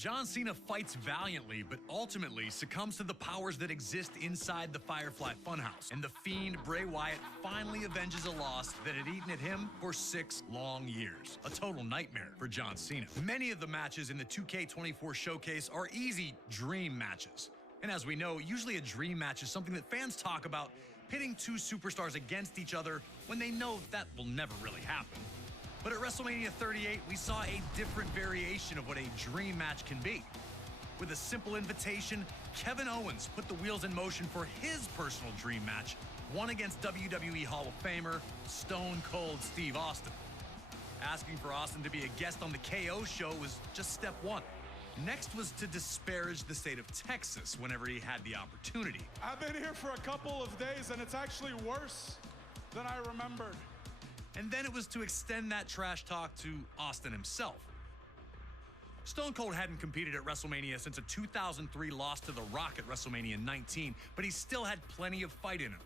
John Cena fights valiantly, but ultimately succumbs to the powers that exist inside the Firefly Funhouse. And the Fiend, Bray Wyatt, finally avenges a loss that had eaten at him for 6 long years. A total nightmare for John Cena. Many of the matches in the 2K24 showcase are easy dream matches. And as we know, usually a dream match is something that fans talk about, pitting 2 superstars against each other when they know that will never really happen. But at WrestleMania 38, we saw a different variation of what a dream match can be. With a simple invitation, Kevin Owens put the wheels in motion for his personal dream match, one against WWE Hall of Famer, Stone Cold Steve Austin. Asking for Austin to be a guest on the KO show was just step 1. Next was to disparage the state of Texas whenever he had the opportunity. I've been here for a couple of days, and it's actually worse than I remembered. And then it was to extend that trash talk to Austin himself. Stone Cold hadn't competed at WrestleMania since a 2003 loss to The Rock at WrestleMania 19, but he still had plenty of fight in him.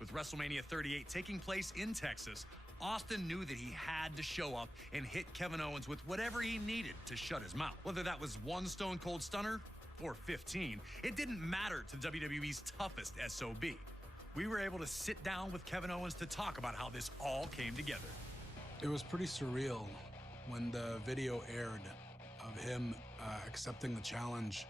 With WrestleMania 38 taking place in Texas, Austin knew that he had to show up and hit Kevin Owens with whatever he needed to shut his mouth. Whether that was 1 Stone Cold Stunner or 15, it didn't matter to WWE's toughest SOB. We were able to sit down with Kevin Owens to talk about how this all came together. It was pretty surreal when the video aired of him accepting the challenge,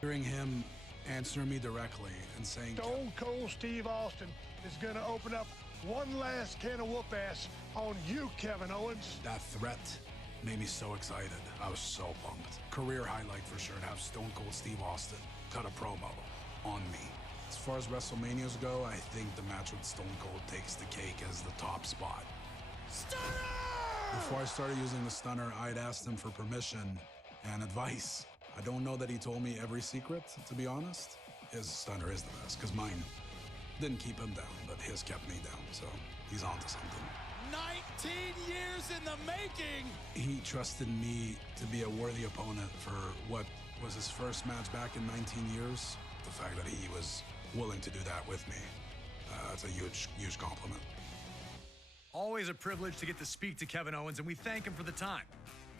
hearing him answer me directly and saying, Stone Cold Steve Austin is going to open up one last can of whoop ass on you, Kevin Owens. That threat made me so excited. I was so pumped. Career highlight for sure to have Stone Cold Steve Austin cut a promo on me. As far as WrestleManias go, I think the match with Stone Cold takes the cake as the top spot. Stunner! Before I started using the stunner, I'd asked him for permission and advice. I don't know that he told me every secret, to be honest. His stunner is the best, because mine didn't keep him down, but his kept me down, so he's onto something. 19 years in the making! He trusted me to be a worthy opponent for what was his first match back in 19 years. The fact that he was willing to do that with me, that's a huge, huge compliment. Always a privilege to get to speak to Kevin Owens, and we thank him for the time.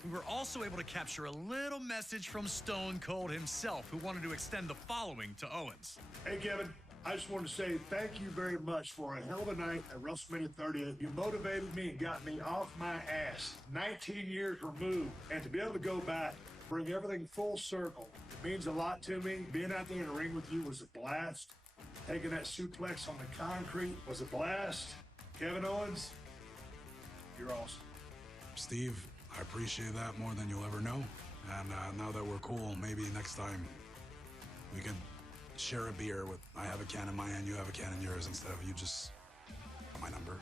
We were also able to capture a little message from Stone Cold himself, who wanted to extend the following to Owens. Hey, Kevin, I just want to say thank you very much for a hell of a night at WrestleMania 38. You motivated me and got me off my ass. 19 years removed, and to be able to go back, bring everything full circle, it means a lot to me. Being out there in the ring with you was a blast. Taking that suplex on the concrete was a blast. Kevin Owens, you're awesome. Steve, I appreciate that more than you'll ever know. And now that we're cool, maybe next time we could share a beer with, I have a can in my hand, you have a can in yours, instead of you just, my number.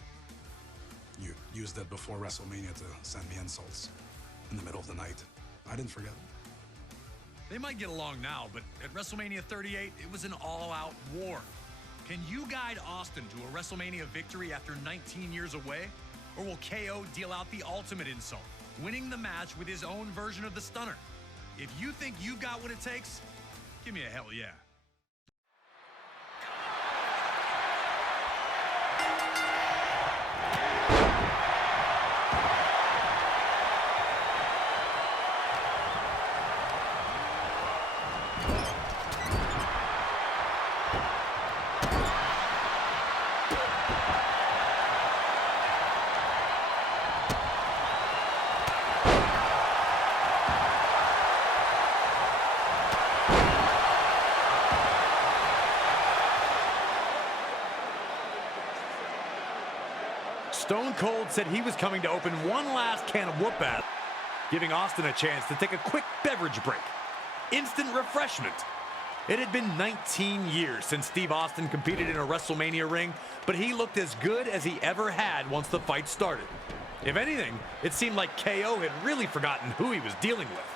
You used it before WrestleMania to send me insults in the middle of the night. I didn't forget. They might get along now, but at WrestleMania 38, it was an all-out war. Can you guide Austin to a WrestleMania victory after 19 years away? Or will KO deal out the ultimate insult, winning the match with his own version of the stunner? If you think you've got what it takes, give me a hell yeah. Stone Cold said he was coming to open one last can of whoop-ass, giving Austin a chance to take a quick beverage break. Instant refreshment. It had been 19 years since Steve Austin competed in a WrestleMania ring, but he looked as good as he ever had once the fight started. If anything, it seemed like KO had really forgotten who he was dealing with.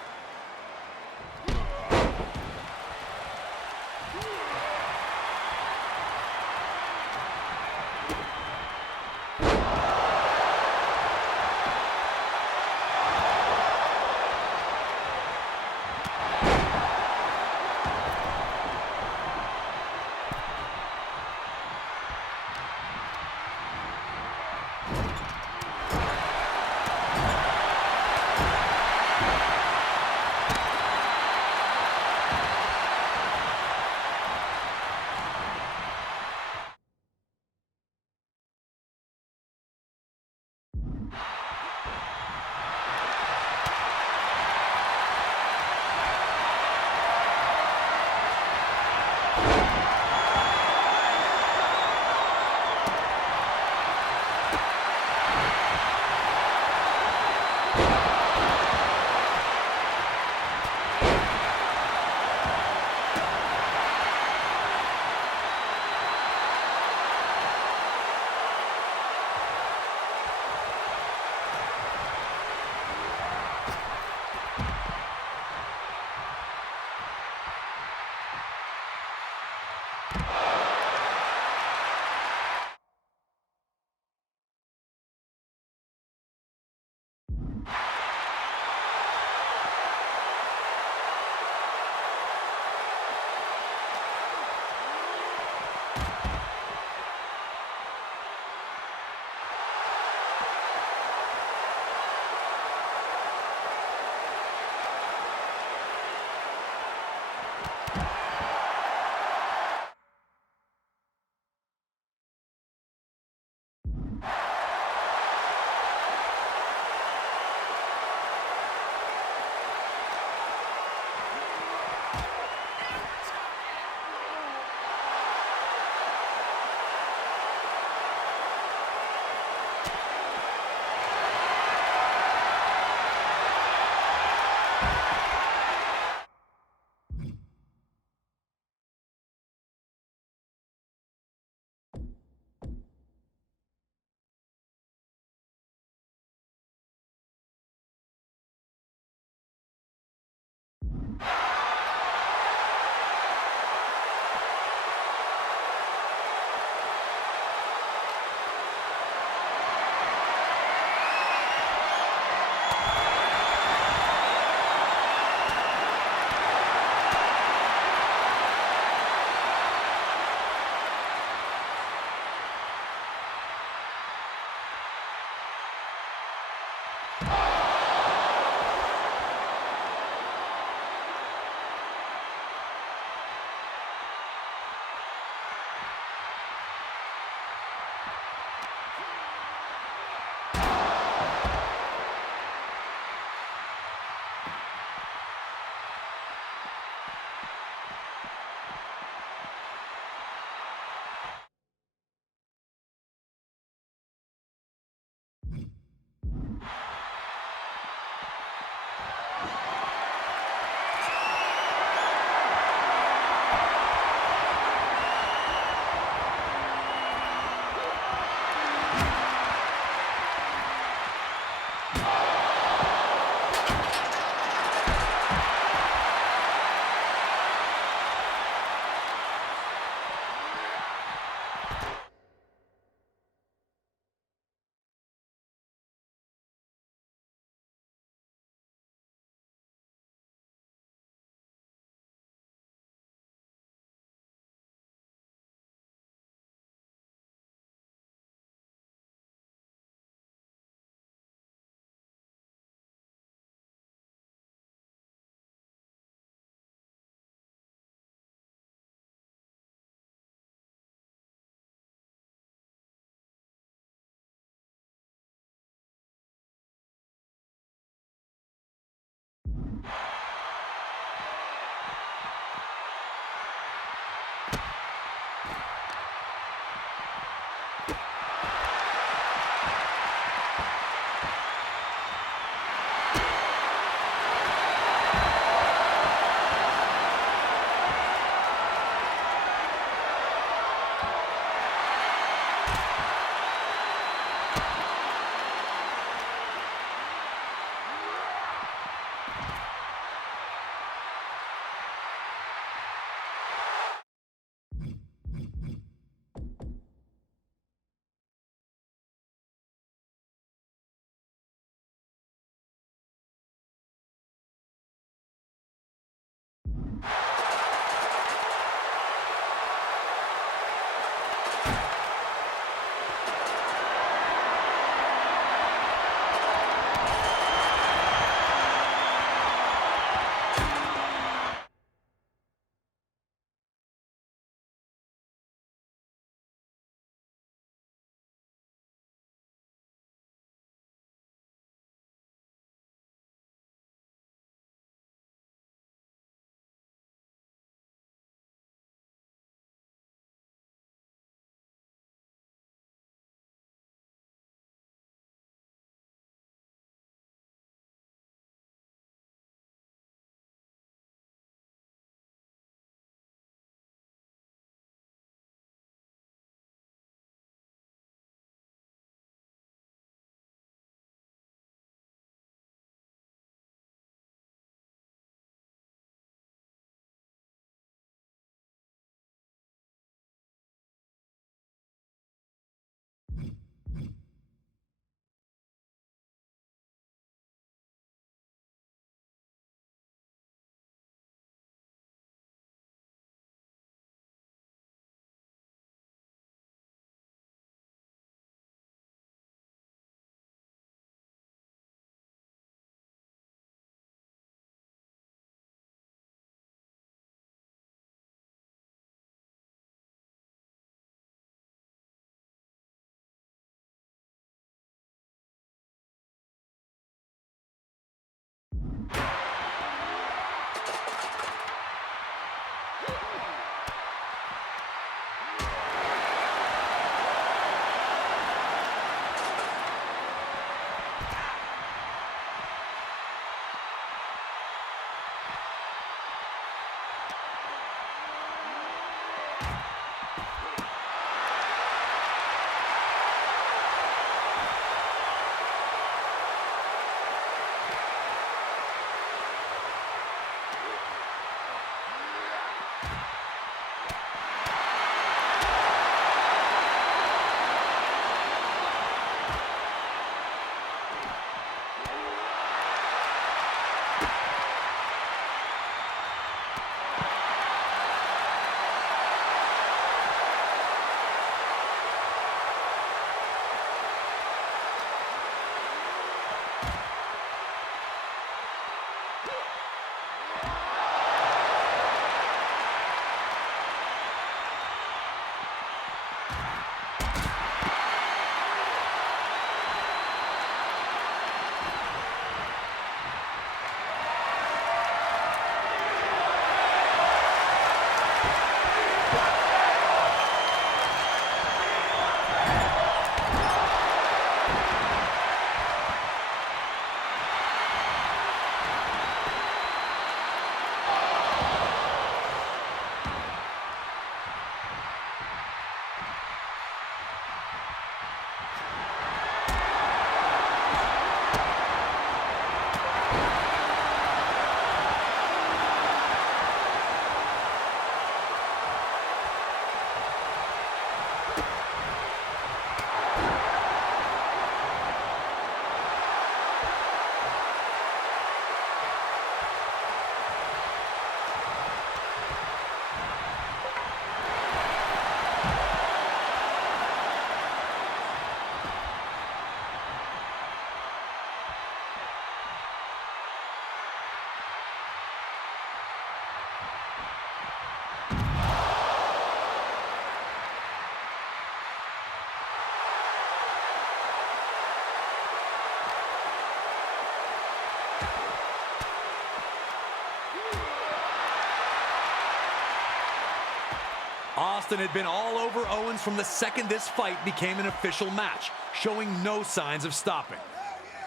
Austin had been all over Owens from the second this fight became an official match, showing no signs of stopping.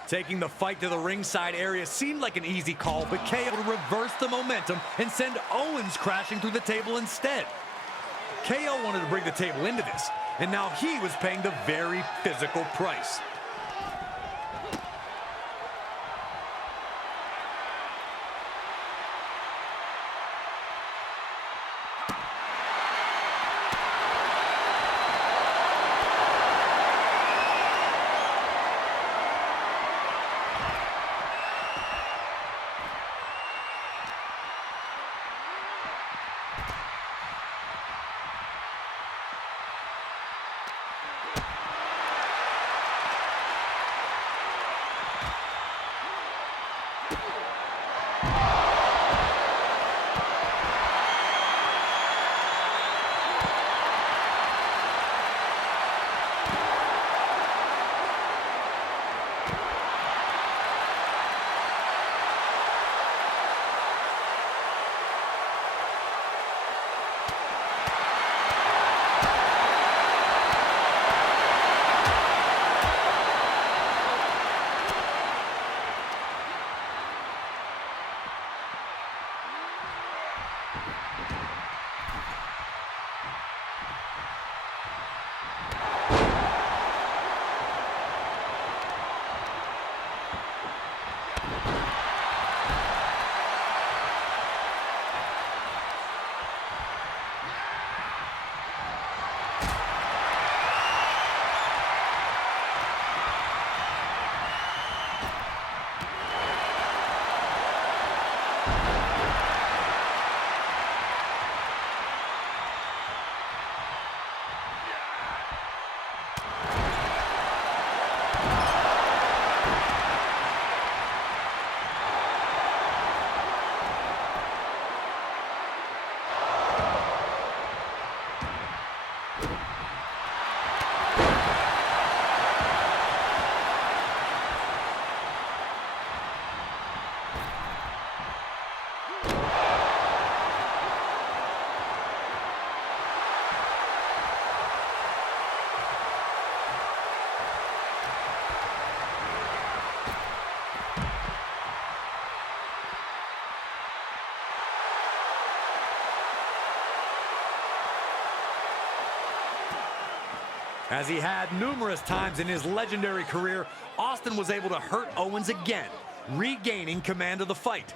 Taking the fight to the ringside area seemed like an easy call, but KO would reverse the momentum and send Owens crashing through the table instead. KO wanted to bring the table into this, and now he was paying the very physical price. As he had numerous times in his legendary career, Austin was able to hurt Owens again, regaining command of the fight.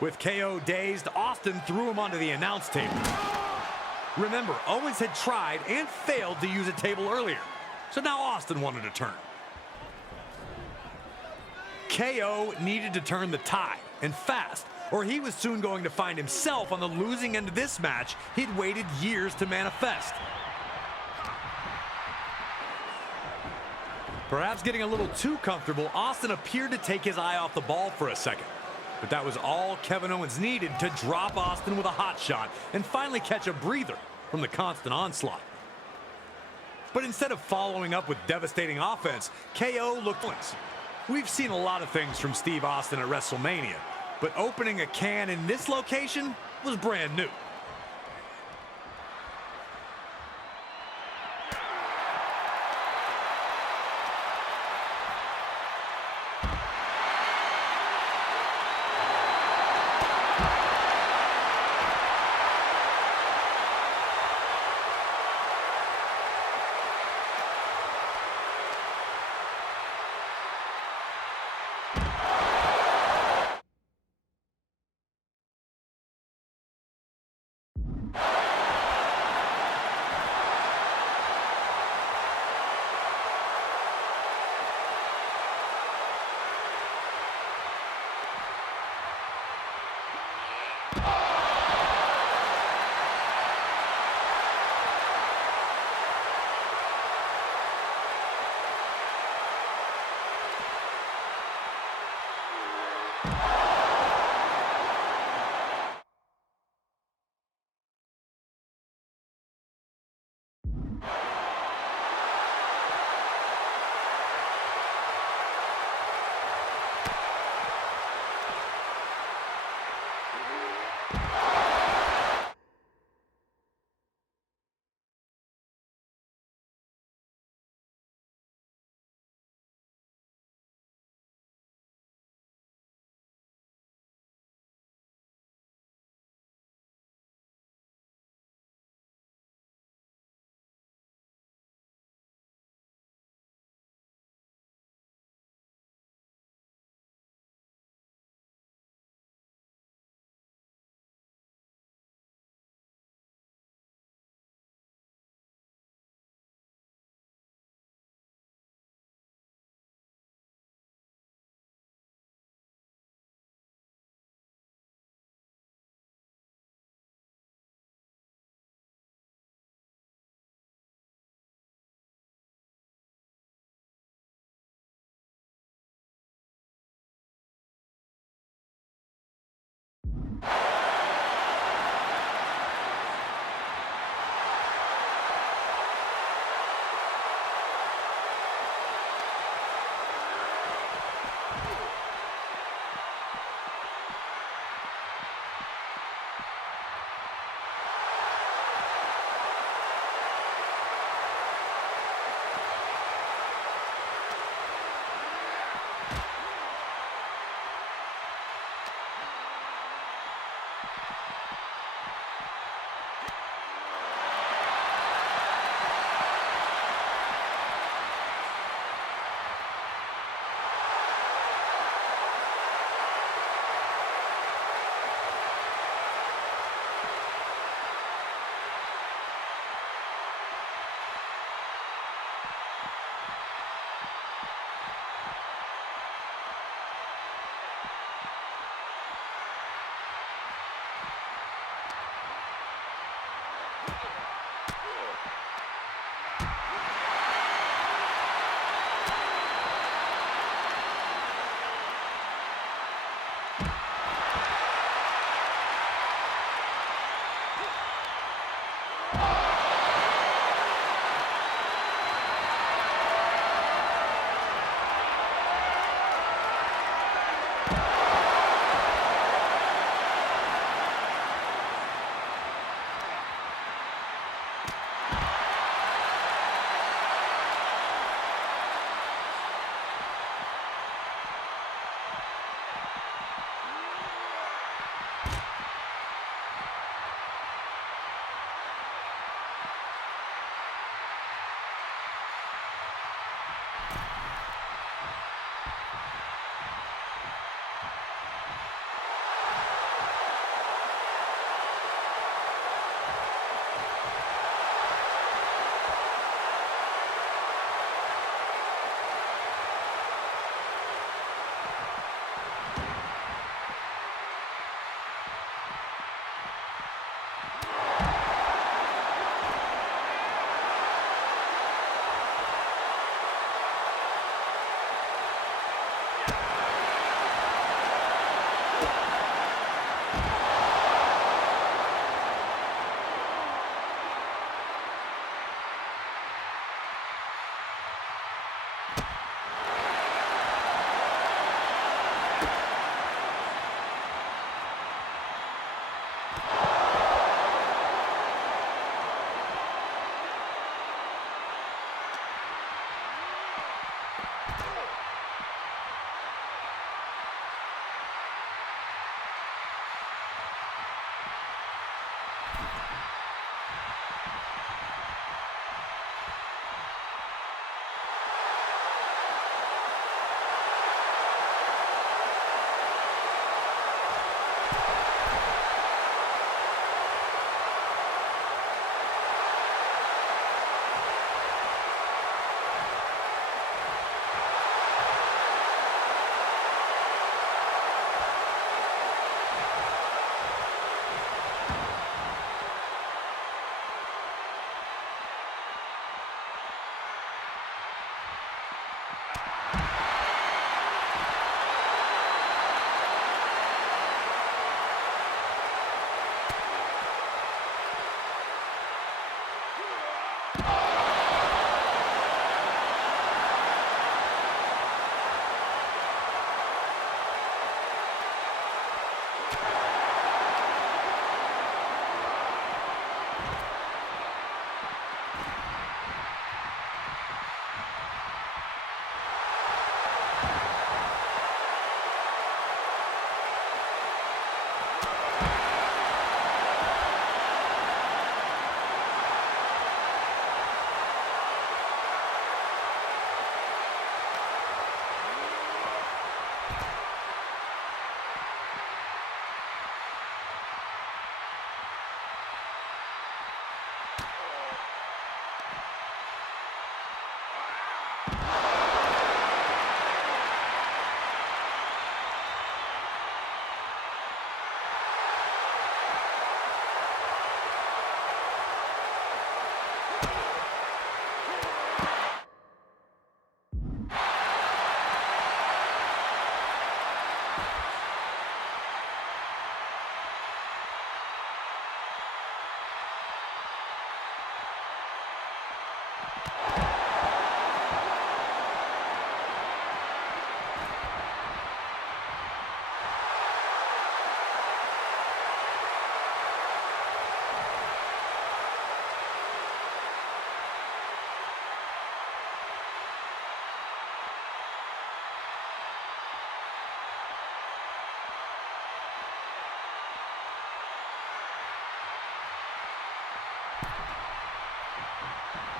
With KO dazed, Austin threw him onto the announce table. Remember, Owens had tried and failed to use a table earlier, so now Austin wanted to turn. KO needed to turn the tide, and fast, or he was soon going to find himself on the losing end of this match he'd waited years to manifest. Perhaps getting a little too comfortable, Austin appeared to take his eye off the ball for a second. But that was all Kevin Owens needed to drop Austin with a hot shot and finally catch a breather from the constant onslaught. But instead of following up with devastating offense, KO looked once. We've seen a lot of things from Steve Austin at WrestleMania, but opening a can in this location was brand new.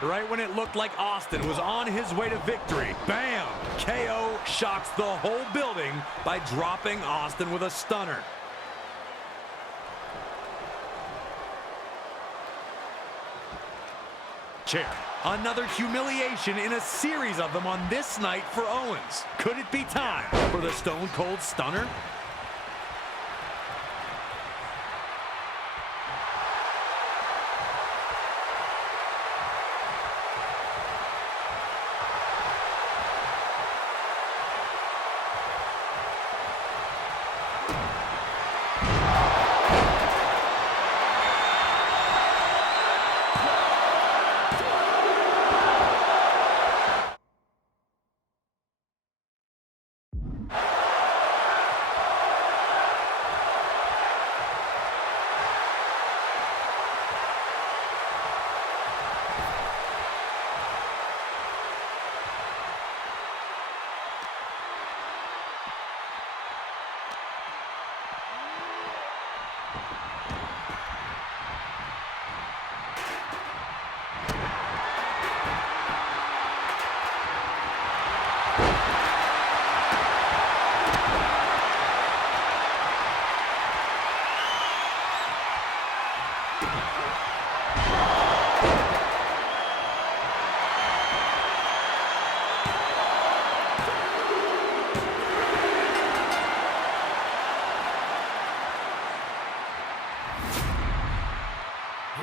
Right when it looked like Austin was on his way to victory, bam! KO shocks the whole building by dropping Austin with a stunner. Chair. Another humiliation in a series of them on this night for Owens. Could it be time for the Stone Cold Stunner?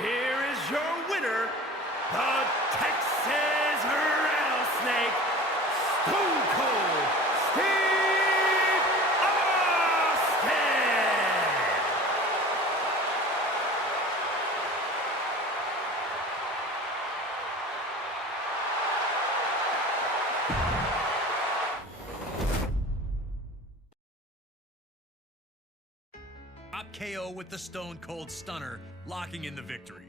Here is your winner, the Texas Rattlesnake, Stone Cold Steve Austin! KO with the Stone Cold Stunner, locking in the victory.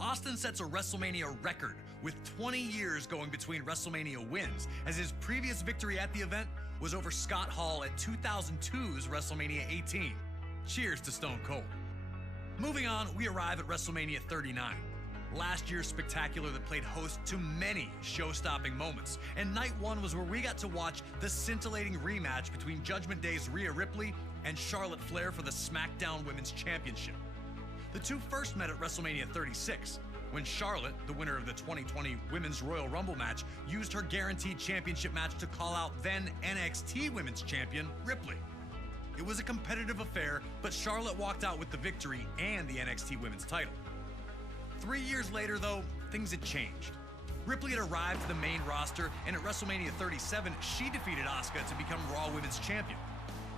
Austin sets a WrestleMania record with 20 years going between WrestleMania wins, as his previous victory at the event was over Scott Hall at 2002's WrestleMania 18. Cheers to Stone Cold. Moving on, we arrive at WrestleMania 39. Last year's spectacular that played host to many show-stopping moments, and night one was where we got to watch the scintillating rematch between Judgment Day's Rhea Ripley and Charlotte Flair for the SmackDown Women's Championship. The two first met at WrestleMania 36, when Charlotte, the winner of the 2020 Women's Royal Rumble match, used her guaranteed championship match to call out then NXT Women's Champion Ripley. It was a competitive affair, but Charlotte walked out with the victory and the NXT Women's title. 3 years later, though, things had changed. Ripley had arrived to the main roster, and at WrestleMania 37, she defeated Asuka to become Raw Women's Champion.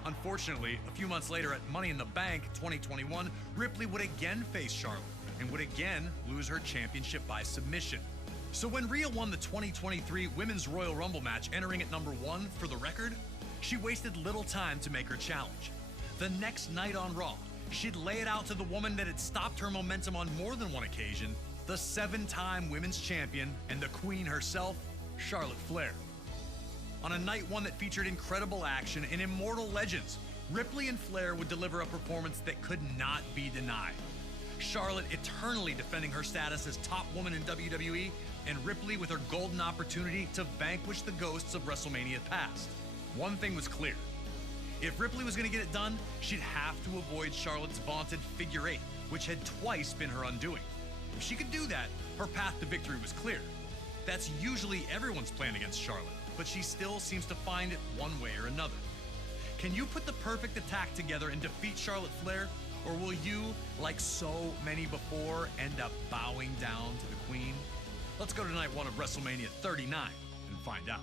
Unfortunately, a few months later at Money in the Bank 2021, Ripley would again face Charlotte and would again lose her championship by submission. So when Rhea won the 2023 Women's Royal Rumble match, entering at number 1 for the record, she wasted little time to make her challenge. The next night on Raw, she'd lay it out to the woman that had stopped her momentum on more than one occasion, the 7-time Women's Champion and the Queen herself, Charlotte Flair. On a night one that featured incredible action and immortal legends, Ripley and Flair would deliver a performance that could not be denied. Charlotte eternally defending her status as top woman in WWE, and Ripley with her golden opportunity to vanquish the ghosts of WrestleMania past. One thing was clear. If Ripley was going to get it done, she'd have to avoid Charlotte's vaunted figure 8, which had twice been her undoing. If she could do that, her path to victory was clear. That's usually everyone's plan against Charlotte, but she still seems to find it one way or another. Can you put the perfect attack together and defeat Charlotte Flair? Or will you, like so many before, end up bowing down to the Queen? Let's go to night one of WrestleMania 39 and find out.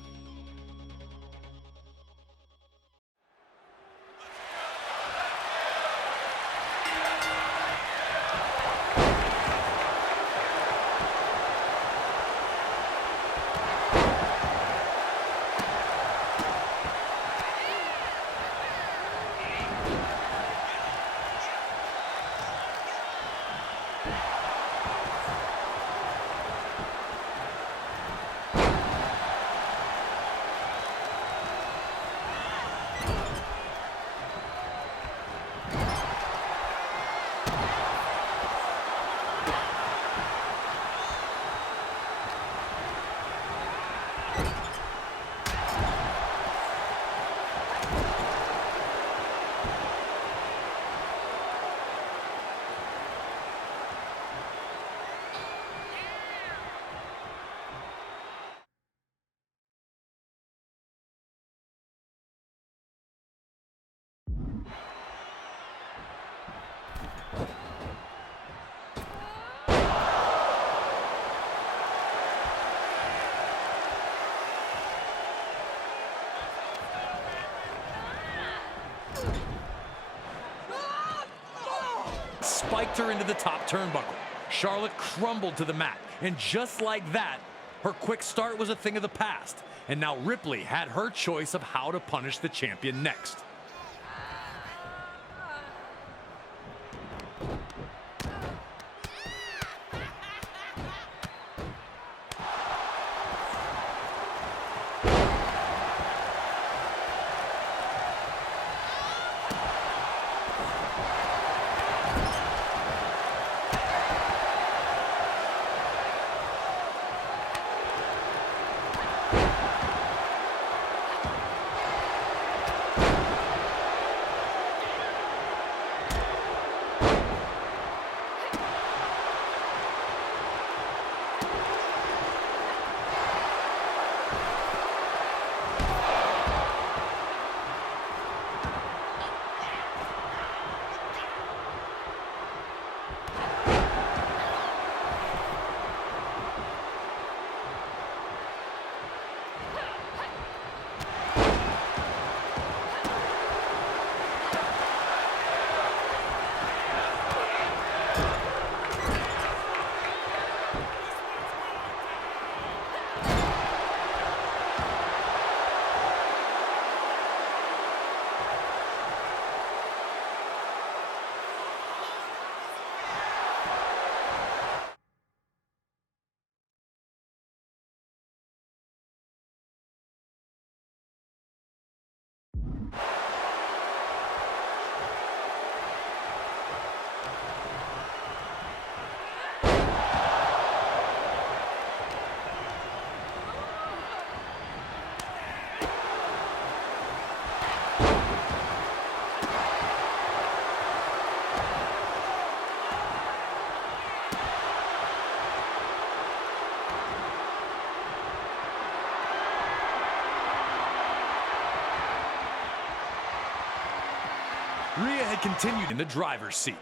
spiked her into the top turnbuckle. Charlotte crumbled to the mat, and just like that, her quick start was a thing of the past. And now Ripley had her choice of how to punish the champion next. Rhea had continued in the driver's seat.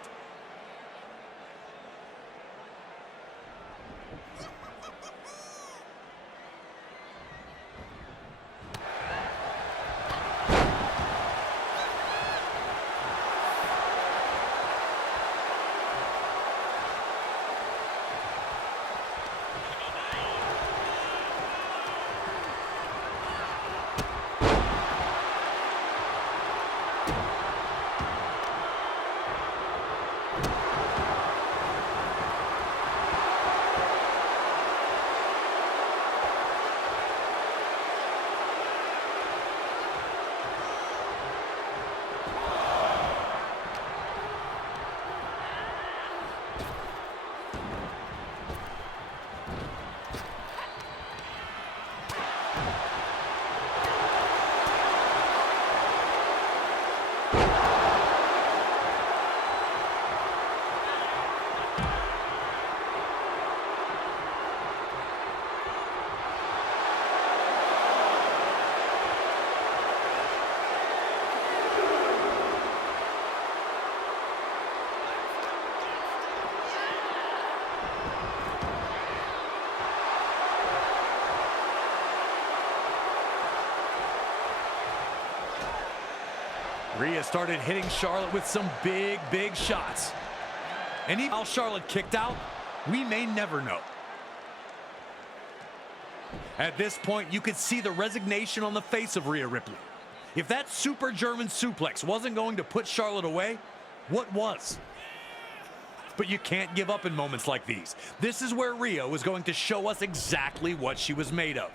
Rhea started hitting Charlotte with some big shots. And even while Charlotte kicked out, we may never know. At this point, you could see the resignation on the face of Rhea Ripley. If that super German suplex wasn't going to put Charlotte away, what was? But you can't give up in moments like these. This is where Rhea was going to show us exactly what she was made of.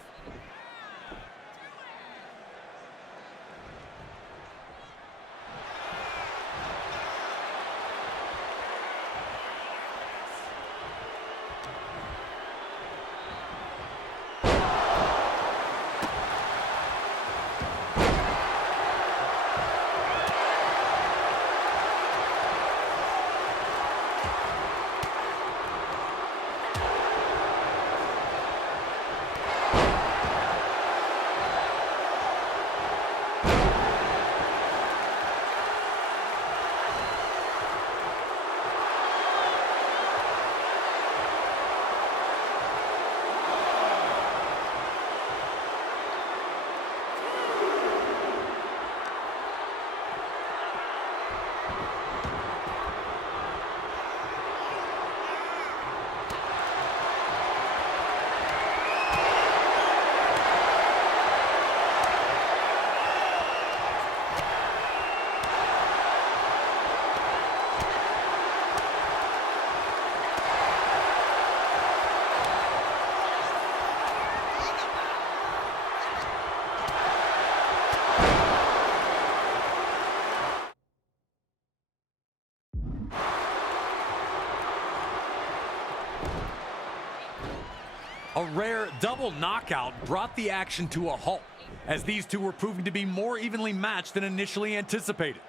A rare double knockout brought the action to a halt, as these two were proving to be more evenly matched than initially anticipated.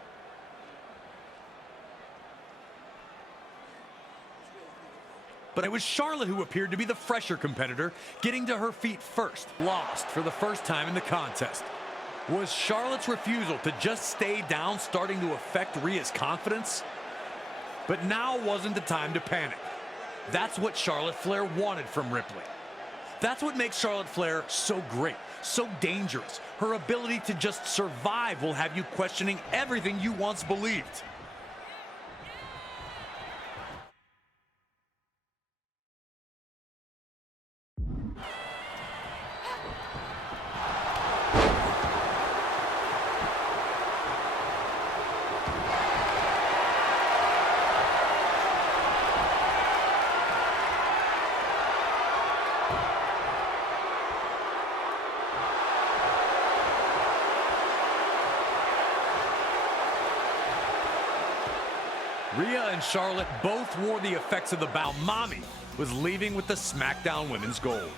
But it was Charlotte who appeared to be the fresher competitor, getting to her feet first. Lost for the first time in the contest. Was Charlotte's refusal to just stay down starting to affect Rhea's confidence? But now wasn't the time to panic. That's what Charlotte Flair wanted from Ripley. That's what makes Charlotte Flair so great, so dangerous. Her ability to just survive will have you questioning everything you once believed. Rhea and Charlotte both wore the effects of the bout. Mommy was leaving with the SmackDown Women's Gold.